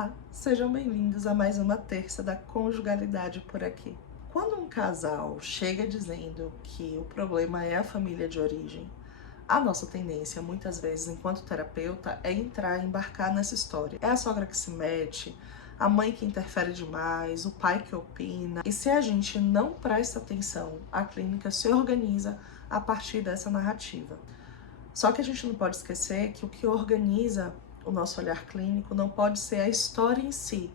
Olá, sejam bem-vindos a mais uma terça da conjugalidade por aqui. Quando um casal chega dizendo que o problema é a família de origem, a nossa tendência, muitas vezes, enquanto terapeuta, é entrar e embarcar nessa história. É a sogra que se mete, a mãe que interfere demais, o pai que opina. E se a gente não presta atenção, a clínica se organiza a partir dessa narrativa. Só que a gente não pode esquecer que o que organiza o nosso olhar clínico não pode ser a história em si,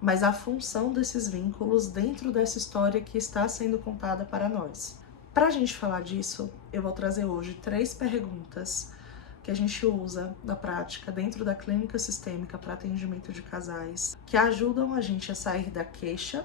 mas a função desses vínculos dentro dessa história que está sendo contada para nós. Para a gente falar disso, eu vou trazer hoje 3 perguntas que a gente usa na prática dentro da clínica sistêmica para atendimento de casais, que ajudam a gente a sair da queixa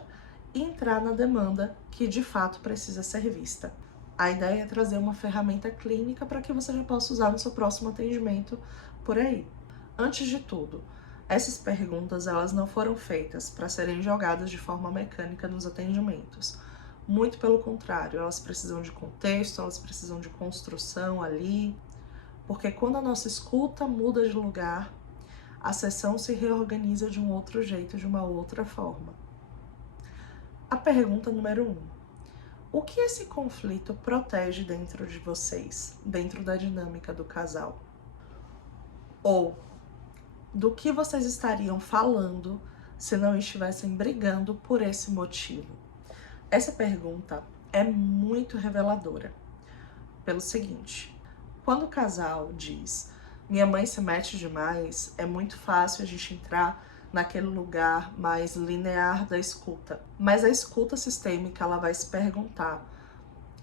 e entrar na demanda que de fato precisa ser vista. A ideia é trazer uma ferramenta clínica para que você já possa usar no seu próximo atendimento por aí. Antes de tudo, essas perguntas elas não foram feitas para serem jogadas de forma mecânica nos atendimentos. Muito pelo contrário, elas precisam de contexto, elas precisam de construção ali, porque quando a nossa escuta muda de lugar, a sessão se reorganiza de um outro jeito, de uma outra forma. A pergunta número 1. O que esse conflito protege dentro de vocês, dentro da dinâmica do casal? Ou do que vocês estariam falando se não estivessem brigando por esse motivo? Essa pergunta é muito reveladora. Pelo seguinte, quando o casal diz minha mãe se mete demais, é muito fácil a gente entrar naquele lugar mais linear da escuta. Mas a escuta sistêmica, ela vai se perguntar,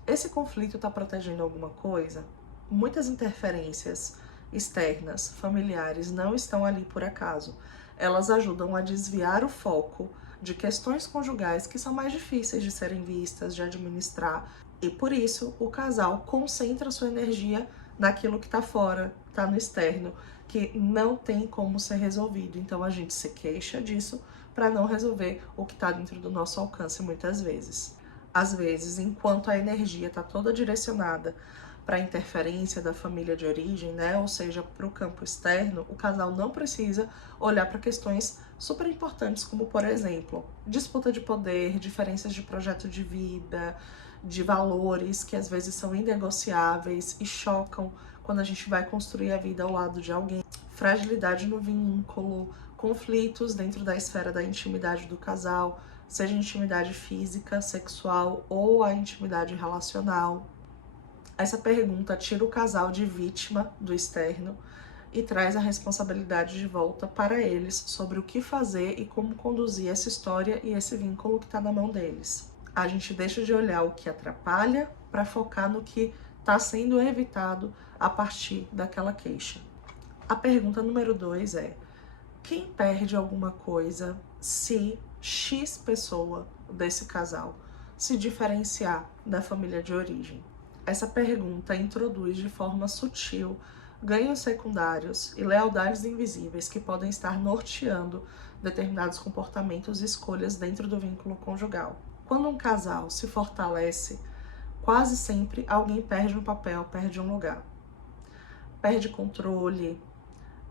esse conflito está protegendo alguma coisa? Muitas interferências externas, familiares, não estão ali por acaso. Elas ajudam a desviar o foco de questões conjugais que são mais difíceis de serem vistas, de administrar. E por isso, o casal concentra sua energia naquilo que está fora, está no externo, que não tem como ser resolvido. Então a gente se queixa disso para não resolver o que está dentro do nosso alcance muitas vezes. Às vezes, enquanto a energia está toda direcionada para a interferência da família de origem, né, ou seja, para o campo externo, o casal não precisa olhar para questões super importantes, como, por exemplo, disputa de poder, diferenças de projeto de vida, de valores que às vezes são inegociáveis e chocam quando a gente vai construir a vida ao lado de alguém, fragilidade no vínculo, conflitos dentro da esfera da intimidade do casal, seja intimidade física, sexual ou a intimidade relacional. Essa pergunta tira o casal de vítima do externo e traz a responsabilidade de volta para eles sobre o que fazer e como conduzir essa história e esse vínculo que está na mão deles. A gente deixa de olhar o que atrapalha para focar no que está sendo evitado a partir daquela queixa. A pergunta número 2 é: quem perde alguma coisa se X pessoa desse casal se diferenciar da família de origem? Essa pergunta introduz de forma sutil ganhos secundários e lealdades invisíveis que podem estar norteando determinados comportamentos e escolhas dentro do vínculo conjugal. Quando um casal se fortalece, quase sempre alguém perde um papel, perde um lugar. Perde controle,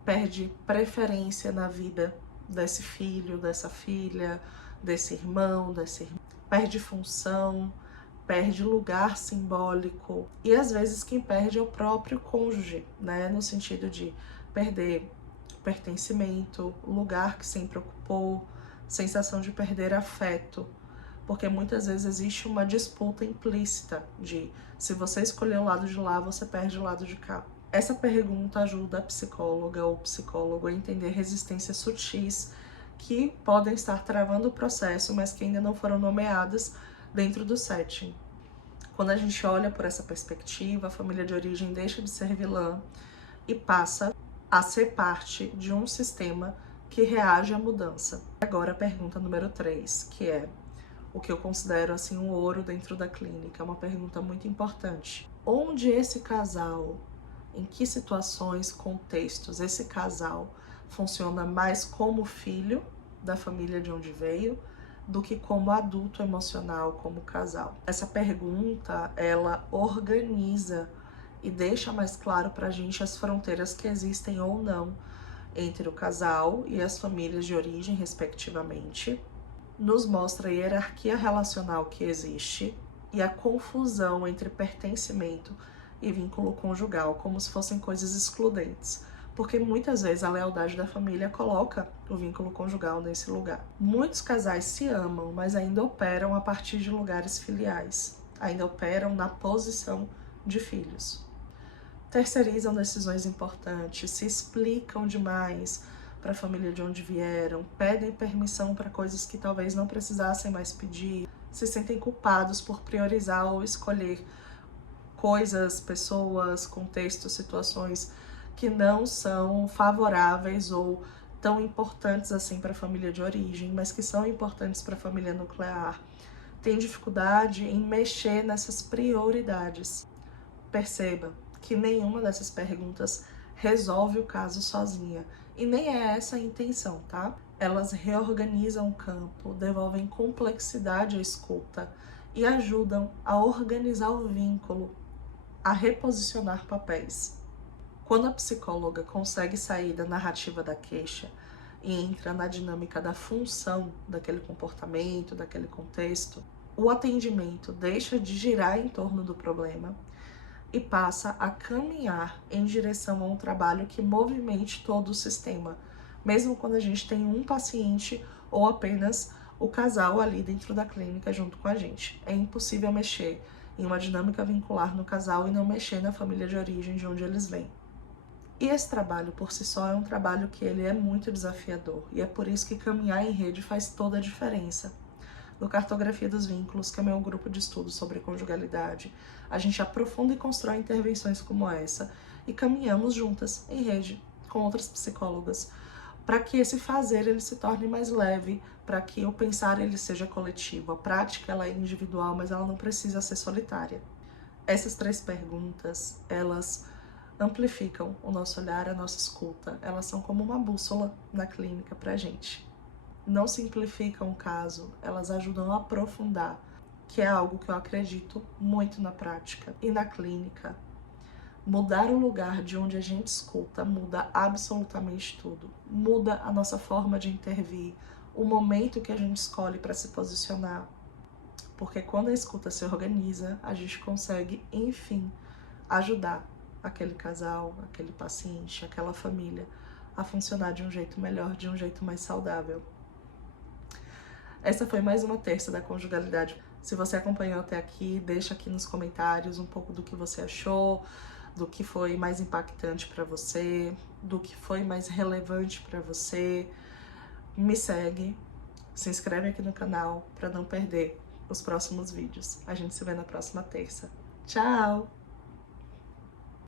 perde preferência na vida desse filho, dessa filha, desse irmão, dessa irmã. Perde função, perde lugar simbólico. E às vezes quem perde é o próprio cônjuge, né? No sentido de perder pertencimento, lugar que sempre ocupou, sensação de perder afeto. Porque muitas vezes existe uma disputa implícita de se você escolher o lado de lá, você perde o lado de cá. Essa pergunta ajuda a psicóloga ou psicólogo a entender resistências sutis que podem estar travando o processo, mas que ainda não foram nomeadas dentro do setting. Quando a gente olha por essa perspectiva, a família de origem deixa de ser vilã e passa a ser parte de um sistema que reage à mudança. Agora a pergunta número 3, que é o que eu considero assim um ouro dentro da clínica, é uma pergunta muito importante. Onde esse casal, em que situações, contextos, esse casal funciona mais como filho da família de onde veio do que como adulto emocional, como casal? Essa pergunta, ela organiza e deixa mais claro pra gente as fronteiras que existem ou não entre o casal e as famílias de origem, respectivamente. Nos mostra a hierarquia relacional que existe e a confusão entre pertencimento e vínculo conjugal, como se fossem coisas excludentes, porque muitas vezes a lealdade da família coloca o vínculo conjugal nesse lugar. Muitos casais se amam, mas ainda operam a partir de lugares filiais, ainda operam na posição de filhos. Terceirizam decisões importantes, se explicam demais para a família de onde vieram, pedem permissão para coisas que talvez não precisassem mais pedir, se sentem culpados por priorizar ou escolher coisas, pessoas, contextos, situações que não são favoráveis ou tão importantes assim para a família de origem, mas que são importantes para a família nuclear. Tem dificuldade em mexer nessas prioridades. Perceba que nenhuma dessas perguntas resolve o caso sozinha. E nem é essa a intenção, tá? Elas reorganizam o campo, devolvem complexidade à escuta e ajudam a organizar o vínculo, a reposicionar papéis. Quando a psicóloga consegue sair da narrativa da queixa e entra na dinâmica da função daquele comportamento, daquele contexto, o atendimento deixa de girar em torno do problema e passa a caminhar em direção a um trabalho que movimente todo o sistema, mesmo quando a gente tem um paciente ou apenas o casal ali dentro da clínica junto com a gente. É impossível mexer em uma dinâmica vincular no casal e não mexer na família de origem de onde eles vêm. E esse trabalho por si só é um trabalho que ele é muito desafiador, e é por isso que caminhar em rede faz toda a diferença. No Cartografia dos Vínculos, que é meu grupo de estudo sobre conjugalidade, a gente aprofunda e constrói intervenções como essa e caminhamos juntas, em rede, com outras psicólogas, para que esse fazer ele se torne mais leve, para que o pensar ele seja coletivo. A prática ela é individual, mas ela não precisa ser solitária. Essas 3 perguntas, elas amplificam o nosso olhar, a nossa escuta. Elas são como uma bússola na clínica pra gente. Não simplificam o caso, elas ajudam a aprofundar, que é algo que eu acredito muito na prática e na clínica. Mudar o lugar de onde a gente escuta muda absolutamente tudo. Muda a nossa forma de intervir, o momento que a gente escolhe para se posicionar. Porque quando a escuta se organiza, a gente consegue, enfim, ajudar aquele casal, aquele paciente, aquela família a funcionar de um jeito melhor, de um jeito mais saudável. Essa foi mais uma terça da conjugalidade. Se você acompanhou até aqui, deixa aqui nos comentários um pouco do que você achou, do que foi mais impactante para você, do que foi mais relevante para você. Me segue, se inscreve aqui no canal para não perder os próximos vídeos. A gente se vê na próxima terça. Tchau!